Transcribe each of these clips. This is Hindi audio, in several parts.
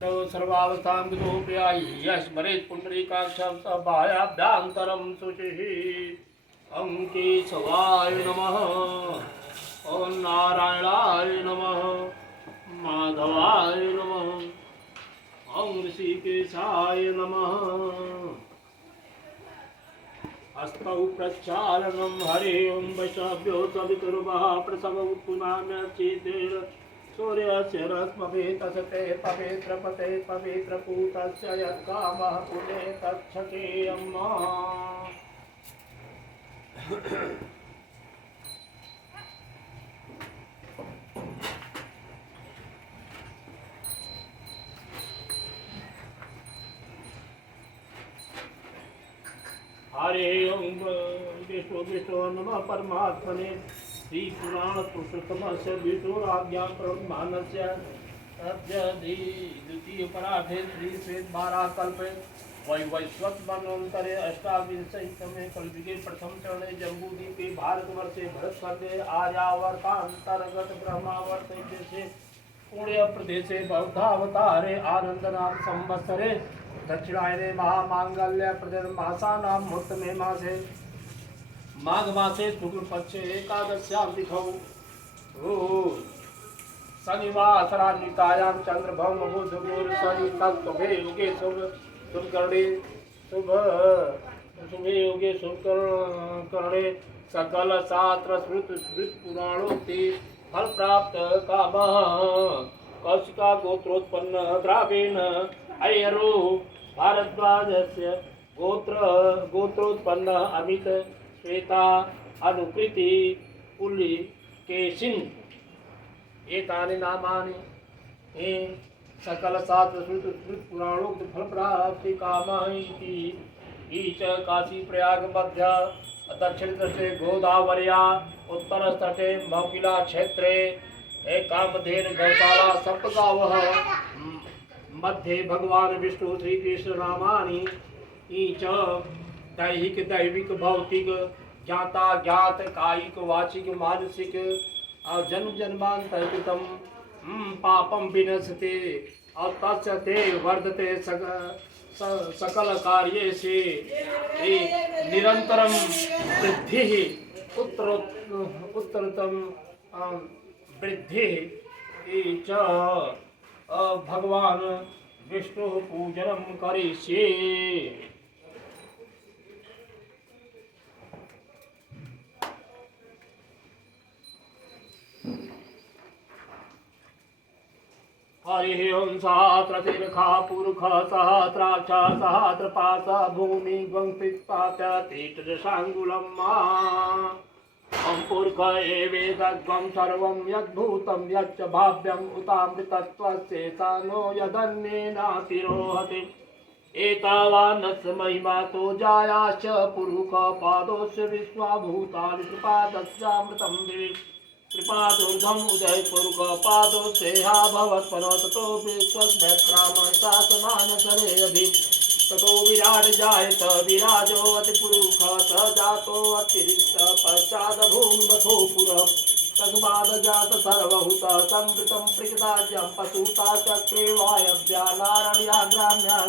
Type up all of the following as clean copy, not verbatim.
सर्वावस्थां विदोप्यायि यस्मरेत् पुण्डरीकाक्षं स बाह्याभ्यन्तरं शुचिः। ॐ केशवाय नमः। ॐ नारायणाय नमः। माधवाय नमः। ॐ ऋषिकेशाय नमः। हस्तौ प्रक्षालनं हरे ॐ वैष्णव्यो सवितुर्वः प्रसव पुनाम्यचितेन सूर्यस्य रश्मभि तसते पवित्रपते पवित्रपूतस्य यत्कामः पुने तच्छकेयम्। हरे ओम विष्णु विष्णु नमः परमात्मने श्री पुराण पुरुषोत्तमस्य विष्णुराज्ञां प्रमाणस्य द्वितीय पराठे श्री श्वेत बाराकल्पे वैवस्वतमन्वन्तरे अष्टाविंशतितमे कल्पिके प्रथम चरणे जम्बूद्वीपे भारतवर्षे भरतखण्डे आर्यावर्तान्तर्गत ब्रह्मावर्त देशे पुण्य प्रदेशे बौद्धावतारे आनंदनाथ संवत्सरे दक्षिणायने महामांगल्य प्रदर्मासानां मुहूर्तमे मासे माघ मासे शुक्ल पक्षे एकादश्यां तिथौ शनिवासरान्वितायां चंद्रभौम बुध गुरु शनि तत्वे युगे शुभकरणे शुभे युगे शुभकरणे सकल शास्त्र श्रुत स्मृत पुराणोक्ति फल प्राप्त कामः कौशिका गोत्रोत्पन्न द्रावेण अयरो भारद्वाजस्य गोत्रोत्पन्न अमित श्वेता अनुकृति पुलिकेशिन एतानि नामानि हे सकल शास्त्र श्रुत पुराणोक्त फल प्राप्ति कामः इति च काशी प्रयाग मध्य दक्षिण तटे गोदावर्या उत्तर तटे मौकिला क्षेत्रे कामधेन गौशाला सप्तगावः मध्ये भगवान विष्णु श्री कृष्ण नामानि च दैहिक दैविक भौतिक ज्ञाता ज्ञात कायिक वाचिक मानसिक जन्म जन्मांतरकृतं पापं विनश्यते और तस्य ते वर्धते सकल कार्येषु निरंतरं वृद्धिः उत्तरोत्तरं वृद्धिः च भगवान विष्णु पूजनम करिष्ये। हरि ओम सहस्रतीर्खा पुरुष सहस्राक्षा सहस्रपाश भूमि ग्वंपित्पात्यतीटदशाङ्गुलम् ओम पुरुष एवेदग्वं सर्वं यद्भूतं यच्च भाव्यम् उतामृतत्वस्येतानो यदन्येनातिरोहति एतावान्नस्य महिमा तो जायाश्च पुरुष पादोस्य विश्वाभूतानि कृपादस्यामृतं कृपादुर्धम उदय पुरुष पादोस्येहा भवत्पनो ततो विश्वभ्यत्रामं शासनानसरे अभि ततो विराट जायत विराजो अतिपुरुष स जातो अतिरिक्त पश्चाद भूमिमथो पुरः तस्माद् जात सर्वभूत संवृतं प्रकृताज्यं पशुता चक्रे वायव्या नारण्याग्राम्या च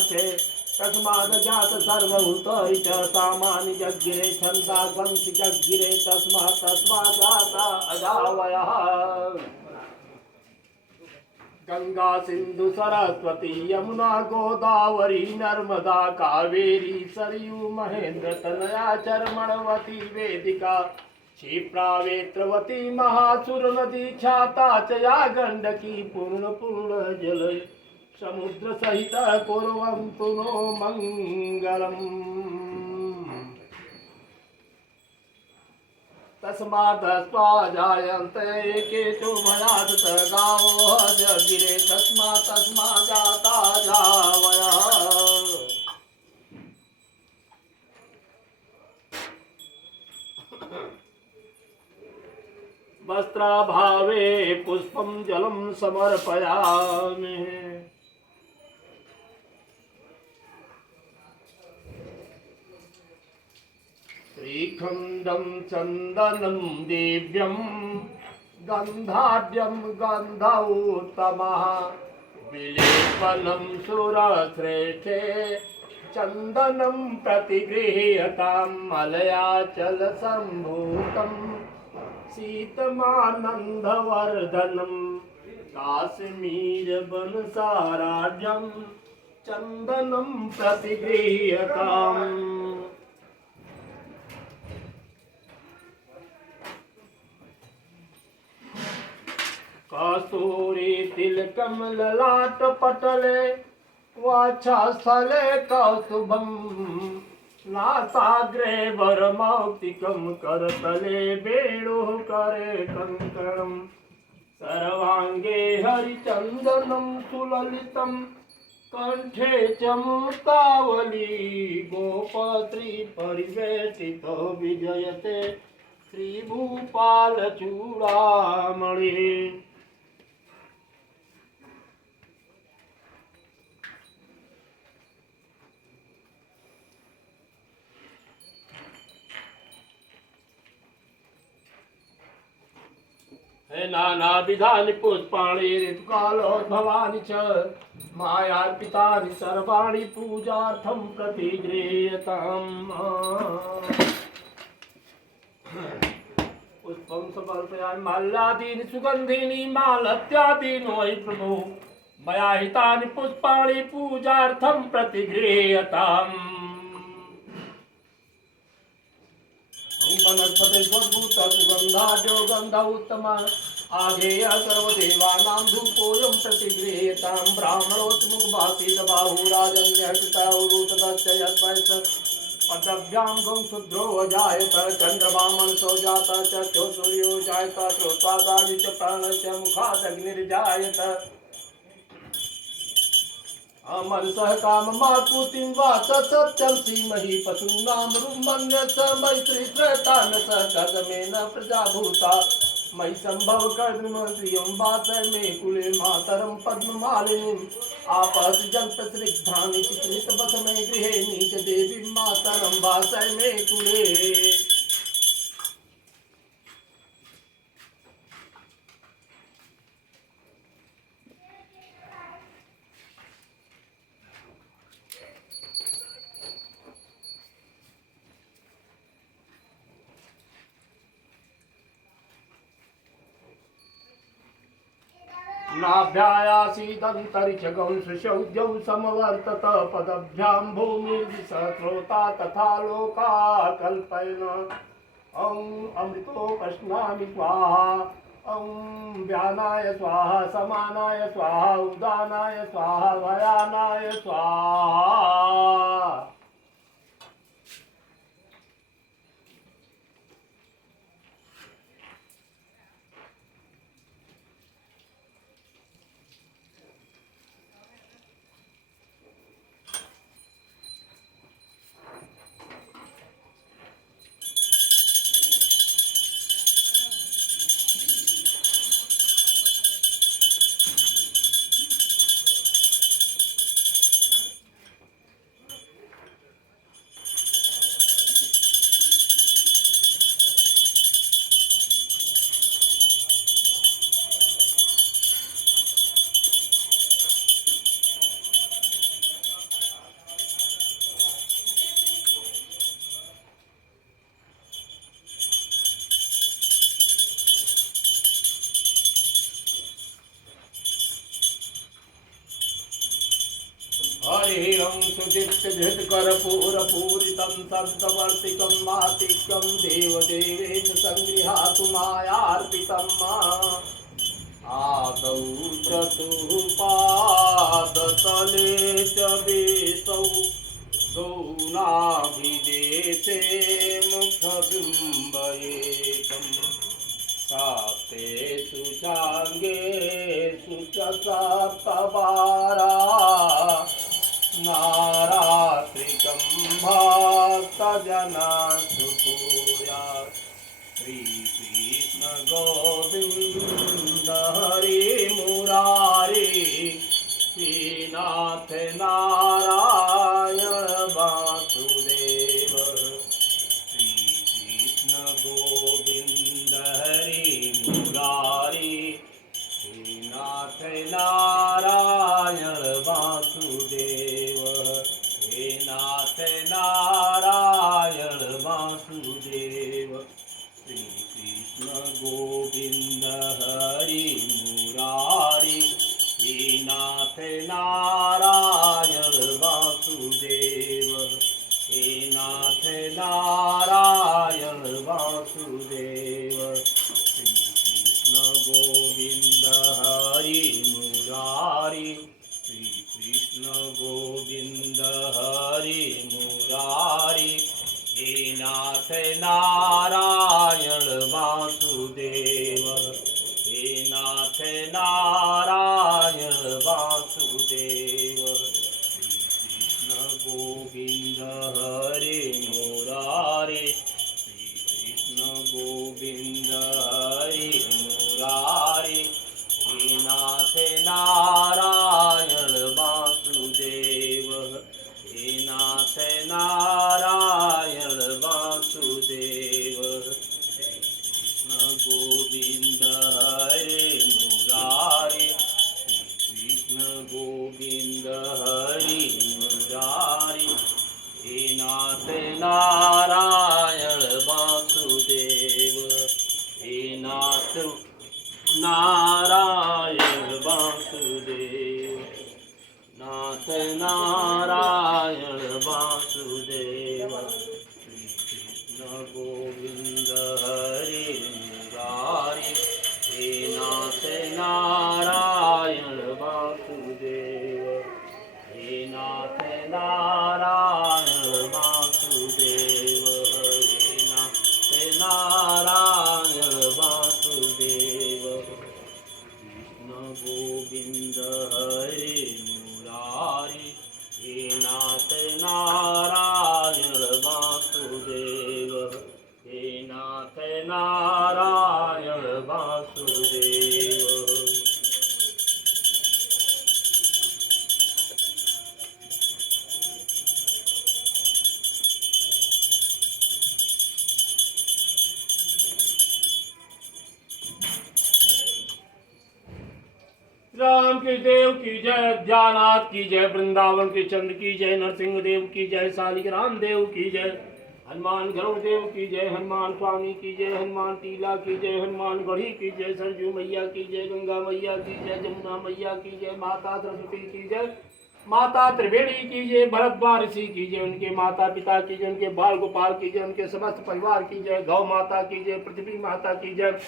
तस्माद् जात सर्वभूत च सामानि जग्गिरे छन्दाग्वंसि जग्गिरे तस्मात् जाता अजावयः गंगा सिंधु सरस्वती यमुना गोदावरी नर्मदा कावेरी सरयू महेंद्र तनया चर्मणवती वेदिका क्षिप्रा वेत्रवती महासुर नदी ख्याता च या गंडकी पूर्ण जल समुद्र सहित कुर्वन्तु नो मंगलम् तस्मादस्त्वा जायन्ते केचो भयादत गावो जगिरे तस्मा जाता जावयः वस्त्राभावे पुष्पं जलं समर्पयामि श्रीखण्डं चन्दनं दिव्यं गन्धाढ्यं गन्धौत्तमः विलेपनं सुरश्रेष्ठे चन्दनं प्रतिगृह्यतां मलयाचलसम्भूतं शीतमानन्दवर्धनं काश्मीरवनसाराढ्यं चन्दनं प्रतिगृह्यताम्। कस्तूरी तिलकं ललाटपटले वाचास्थले कौस्तुभं नासाग्रे वरमौक्तिकं करतले वेणुः करे कङ्कणं सर्वाङ्गे हरिचन्दनं सुललितं कंठे च मुक्तावली गोपत्री परिवेष्टितो विजयते श्रीभूपालचूडामणि। नाना विधानि पुष्पाणि ऋतुकालोद्भवानि च मायार्पितानि सर्वाणि पूजार्थं प्रतिगृह्यताम्। पुष्पं समर्पयामि माल्यादीनि सुगन्धीनि मालत्यादीनि वै प्रभो मया हितानि पुष्पाणि पूजार्थं प्रतिगृह्यताम्। वनस्पति स्वद्भूत सुगन्धाढ्यो गन्ध उत्तम आधेय सर्वदेवानां धूपोऽयं प्रतिगृह्यतां। ब्राह्मणोत्मुखभाषित बाहुराजन्यहृतौरुतदस्य यद्वैस पदभ्यां गं शुद्रो अजायत चन्द्रमा मनसो जातः चक्षो सूर्यो जायत श्रोत्रादादि च प्राणस्य मुखादग्निर्जायत अमरसः काममाकुतिं वा सत्यं सीमहि पशूनां रुमन्यस्य मैत्री श्रेष्ठा न स कर्दमेन प्रजाभूता मयि सम्भव कर्दमप्रियं वासय मे कुले मातरं पद्ममालिनीम् आपसृजन्तस्निग्धानि चित्रितवस मे गृहे नीच देवीं मातरं वासय मे कुले। नाभ्यायासीदन्तरिक्षगं सुशौद्यौ समवर्तत पदभ्यां भूमिर्विसहस्रोता तथा लोका कल्पयन्। ॐ अमृतोपश्नामि स्वाहा ॐ व्यानाय स्वाहा समानाय स्वाहा उदानाय स्वाहा भयानाय स्वाहा। हरिं सुदीप्तधृतकर्पूरपूरितं सप्तवर्तिकं मातिकं देवदेवेश सङ्गृहातु मायार्पितम्। आदौ चतुःपादतले च वेशौ गौनाभिदेशे मुखबिम्बयेकम् साप्तेषु चाङ्गेषु च सप्तवारा नारात्रिकं भक्तजनासु भूयात्। श्रीकृष्ण गोविन्द हरि मुरारी श्रीनाथ नारायण वासुदेव। श्रीकृष्ण गोविन्द हरि मुरारी श्रीनाथ नारायण वासुदेव हे नाथ नारायण वासुदेव श्री कृष्ण गोविंद हरि मुरारी हे नाथ नारायण वासुदेव हे नाथ नारायण वासुदेव श्री कृष्ण गोविंद हरि मुरारी श्री कृष्ण गोविंद हरि मुरारी हे नाथ नारायण वासुदेव हे नाथ नारायण वासुदेव श्री कृष्ण गोविंद हरि मुरारी श्री कृष्ण गोविंद हरि मुरारी हे नाथ नारायण वासुदेव हे नाथ नारायण वासुदेव श्री कृष्ण गोविंद हरि मुरारी श्री कृष्ण गोविंद हरि मुरारी हे नाथ नारायण वासुदेव हे नाथ नारायण वासुदेव नाथ नारायण वासुदेव श्री कृष्ण गोविंद हरि मुरारी हे नाथ नारायण वासुदेव हे नाथ नारायण वासुदेव हे नाथ नारायण वासुदेव कृष्ण गोविंद हरि मुरारी हे नाथ नारायण वासुदेव हे नाथ नारायण वासुदेव राम के देव की जय, ध्यानाथ की जय, वृंदावन के चंद्र की जय, नरसिंह देव की जय, शालिग्राम देव की जय, हनुमान गरुड़ देव की जय, हनुमान स्वामी की जय, हनुमान टीला की जय, हनुमान गढ़ी की जय, सरजू मैया की जय, गंगा मैया की जय, जमुना मैया की जय, माता सरस्वती की जय, माता त्रिवेणी की जय, भरद्वाज ऋषि की जय, उनके माता पिता की जय, उनके बाल गोपाल की जय, उनके समस्त परिवार की जय, गौ माता की जय, पृथ्वी माता की जय,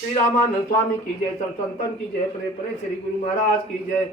श्री रामानंद स्वामी की जय, सब संतन की जय, परे परे श्री गुरु महाराज की जय।